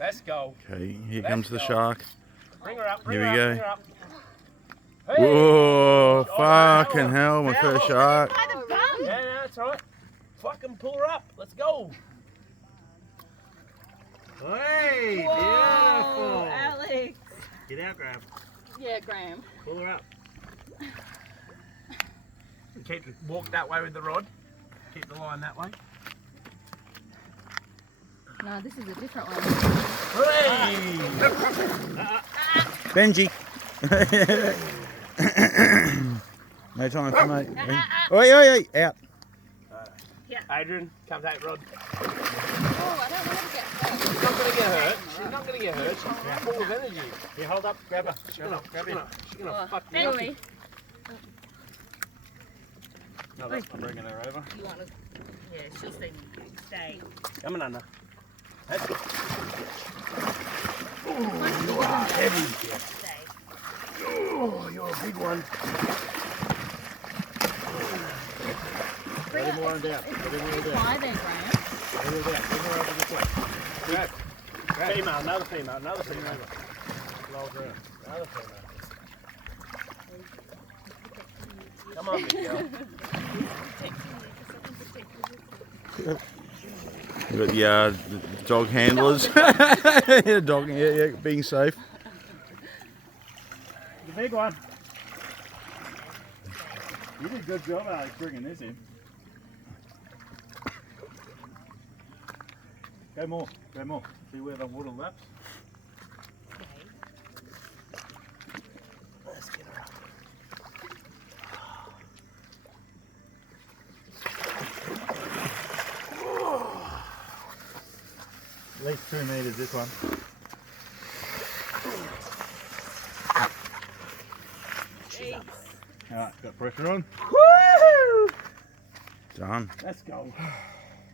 Let's go. Okay, here comes the shark. Bring her up. Here we go. Bring her up. Hey. Whoa, fucking hell, my first shark. Yeah, that's right. Fucking pull her up. Let's go. Hey, Whoa, beautiful. Alex. Get out, Graham. Yeah, Graham. Pull her up. Walk that way with the rod. Keep the line that way. No, this is a different one. Hey! Benji. No time for mate. Oi, oi, oi, out. Adrian, come take rod. Oh, I don't want to get hurt. She's not going to get hurt. She's not going to get hurt. She's full of energy. Here, hold up. Grab her. She's going to fuck me up. Anyway, No, that's not bringing her over. you want to... Yeah, she'll stay. Stay. Come on, Anna. That's good. Heavy. Stay. Oh, you're a big one. Let him wind down. Let him wind down. Why then, Graham? Let him down. Bring her over this way. Grab. Female, another female, another female. Roll around. Another female. Come on, big girl. We've got the dog handlers. The dog, yeah, being safe. The big one. You did a good job, Alex, bringing this in. Go more, go more. See where the water laps. Let's get her up. At least 2 meters, this one. Alright, got pressure on. Woo! Done. Let's go.